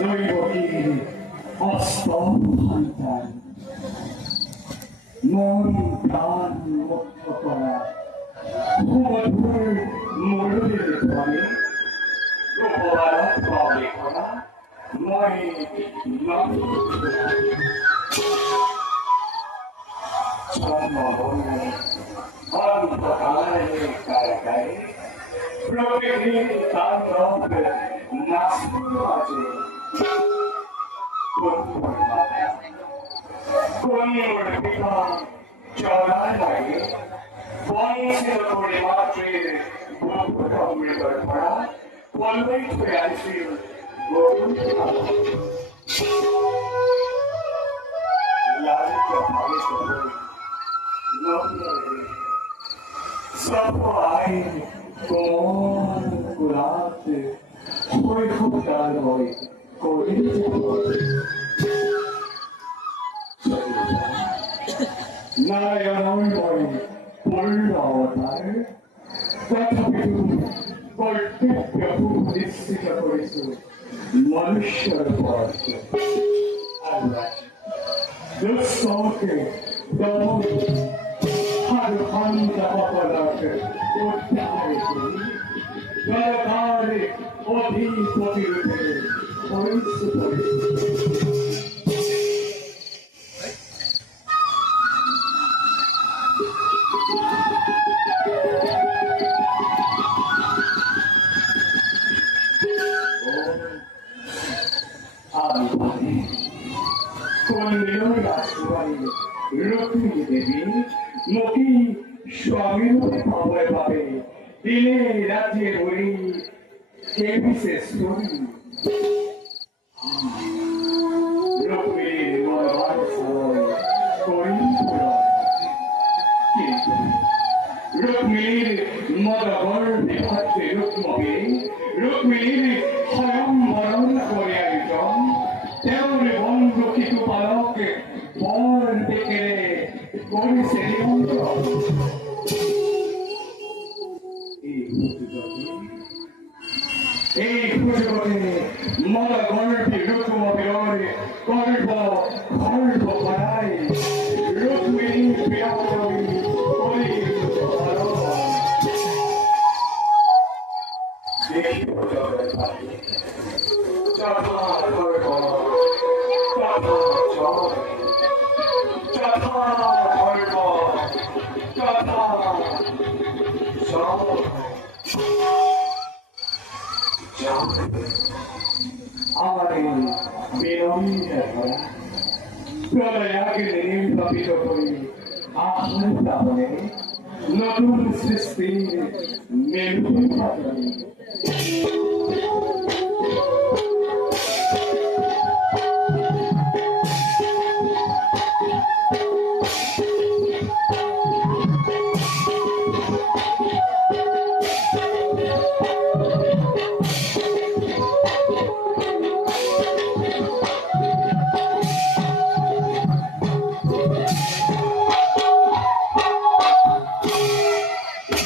দৈবকীর হস্তভান্তার মন প্রাণ মুক্ত করা মধুর মরুদের ধরে গোপবারত পাবে করা মনে অন্তকালে কারাগারে প্রকৃতির তাণ্ডব নাচতে আছে কোন পিতা চড়ার লাগে বংশের করে মাত্রের অমৃতর ভরা বলবেই হয়ে আসে গরুর লালিত ভাবে सब आए कौन गुलाब कोई खुदार होए कोई नारायण होए पूर्ण अवतार तथापि কর্তব্য নিশ্চিত করেছ মনুষ্যর পথ আল্লাহ দুঃসমকে দমন हर खंड अपलक उद्धार गलकार अधिपति रूपे লক্ষ্মী দেবী মুখী স্বামীর ভাবে ভাবে দিনে রাতে ওই কে বিশেষ করি লক্ষ্মীর মরবার সময় করি কিন্তু লক্ষ্মীর মরবর বিভাগে রুক্মকে লক্ষ্মীর স্বয়ং মরণ করে একজন তেমন বন্ধ কিছু পালক বর দেখে করেছে এই খুশি মন গল্পে রুকুম বিরোধে গল্প গল্প করায় রুক্মিণী বিরোধী করি আমার বিনম্র ধরা প্রলয়াকে নির্বাপিত করি আহ্লাদা হয়ে নতুন সৃষ্টির মেরু